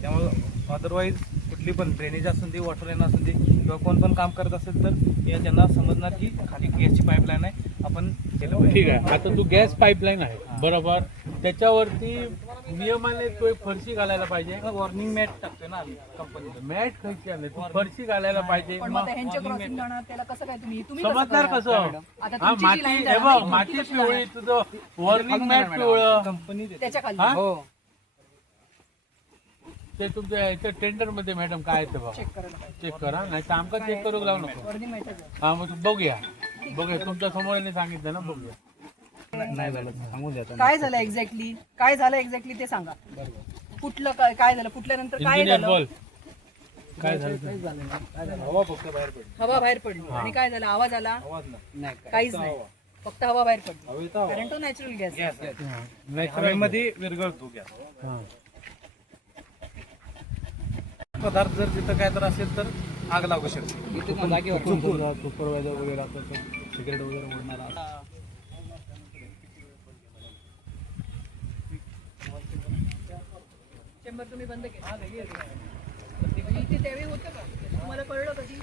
त्यामुळे अदरवाईज कुठली पण ड्रेनेज असून दे, वॉटर लाईन असून दे किंवा कोण पण काम करत असेल तर या त्यांना समजणार की खाली गॅसची पाईपलाईन आहे, आपण केलं पाहिजे. ठीक आहे. आता तू गॅस पाईपलाईन आहे बरोबर, त्याच्यावरती नियमाने तो एक फरशी घालायला पाहिजे. वॉर्निंग मॅट टाकतोय ना आम्ही कंपनीचं. मॅट खायची आले तू फरशी घालायला पाहिजे. पण मग ह्यांच्या क्रॉसिंग जाणार त्याला कसं काय तुम्ही समजणार कसं? आता हा तुमची जी माती line हे जाणार बघ, नाही, माती तुमची कशी पिवळी, तुझं वॉर्निंग मॅट पिवळं कंपनी त्याच्या खाली हा? हो ते तुमच्या याच्या टेंडर मध्ये मॅडम काय आहे ते बघा, चेक करायला पाहिजे. चेक करा. नाही तर आमका चेक करू लावू नको. वर्दी माहितीच आहे. हा मग बघूया बघूया, तुमच्या समोर सांगितलं ना, बघूया. नाही झालं सांगून द्या काय झालं एक्झॅक्टली, काय झालं एक्झॅक्टली ते सांगा. कुठलं काय झालं, कुठल्यानंतर काय इंजिनियर झालं. बोल, काय झालं? हवा फक्त बाहेर पडली. हवा बाहेर पडली आणि काय झालं, आवाज आला, आवाज नाही काहीच नाही, फक्त हवा बाहेर पडली. हवेचा हवा. कारण तो नॅचरल गॅस गॅस हवेमध्ये विरघळतो गॅस. हा. पदार्थ जर तिथं काय तर असेल तर आग लागू शकते. सुपरवायझर वगैरे आता सिगरेट वगैरे ओढणारा चेंबर तुम्ही बंद केला म्हणजे इथे त्यावेळी होतं का, तुम्हाला कळलं कधी?